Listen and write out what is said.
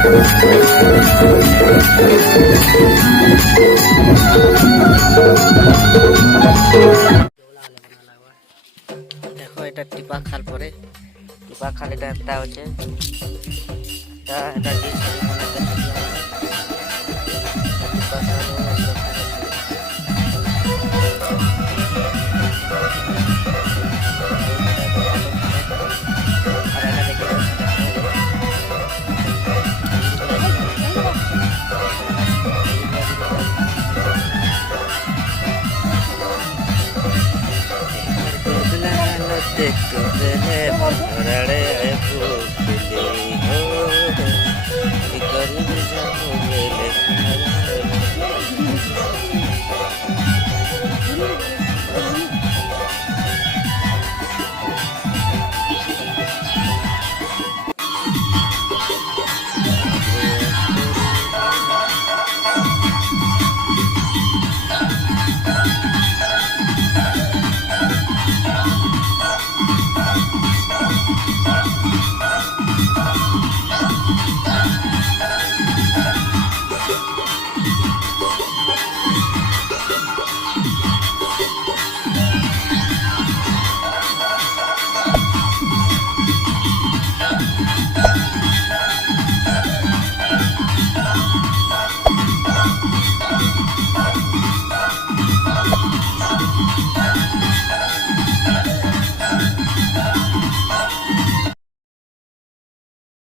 দেখো এটা টিপা খাল পরে টিপা খাল এটা একটা হচ্ছে এটা এটা যে মানে টিপা খাল আর এটা দেখে দেখতে পেলে মনরে